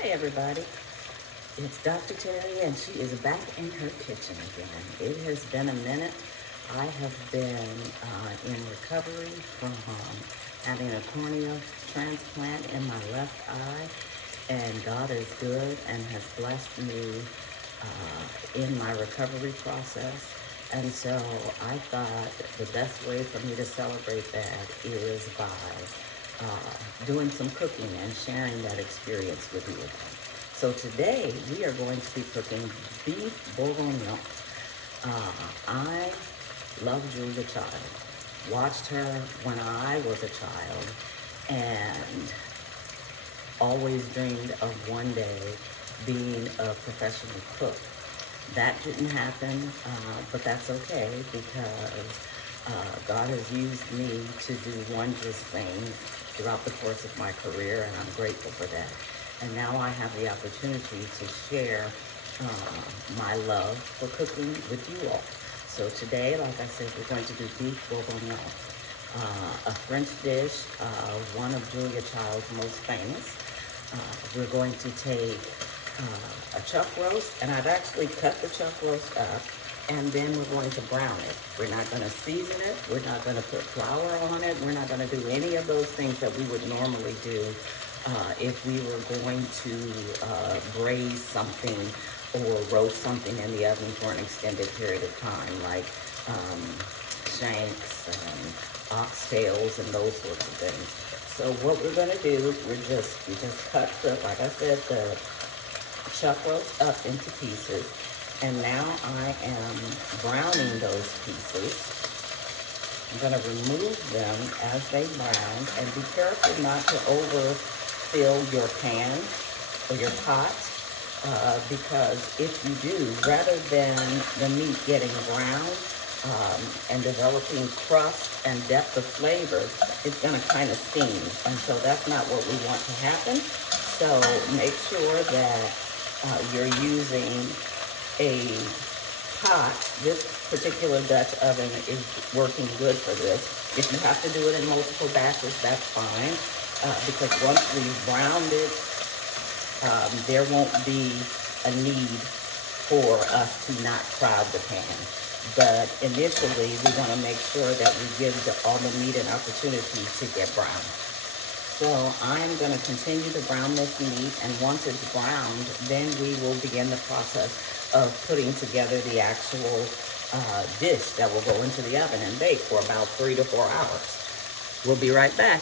Hi everybody, it's Dr. Terry and she is back in her kitchen again. It has been a minute. I have been in recovery from having a cornea transplant in my left eye, and God is good and has blessed me in my recovery process. And so I thought the best way for me to celebrate that is by doing some cooking and sharing that experience with you. So today we are going to be cooking beef bourguignon. I love Julia Child. Watched her when I was a child and always dreamed of one day being a professional cook. That didn't happen, but that's okay because God has used me to do wondrous things throughout the course of my career, and I'm grateful for that. And now I have the opportunity to share my love for cooking with you all. So today, like I said, we're going to do beef bourguignon, a French dish, one of Julia Child's most famous. We're going to take a chuck roast, and I've actually cut the chuck roast up, and then we're going to brown it. We're not going to season it. We're not going to put flour on it. We're not going to do any of those things that we would normally do if we were going to braise something or roast something in the oven for an extended period of time, like shanks and oxtails and those sorts of things. So what we're going to do, we just cut the, like I said, the chuck roast up into pieces, and now I am browning those pieces. I'm going to remove them as they brown, and be careful not to overfill your pan or your pot, because if you do, rather than the meat getting brown and developing crust and depth of flavor, it's going to kind of steam, and so that's not what we want to happen. So make sure that you're using a pot. This particular Dutch oven is working good for this. If you have to do it in multiple batches, that's fine, because once we've browned it, there won't be a need for us to not crowd the pan. But initially, we want to make sure that we give all the meat an opportunity to get brown. So I'm going to continue to brown this meat, and once it's browned, then we will begin the process of putting together the actual dish that will go into the oven and bake for about 3 to 4 hours. We'll be right back.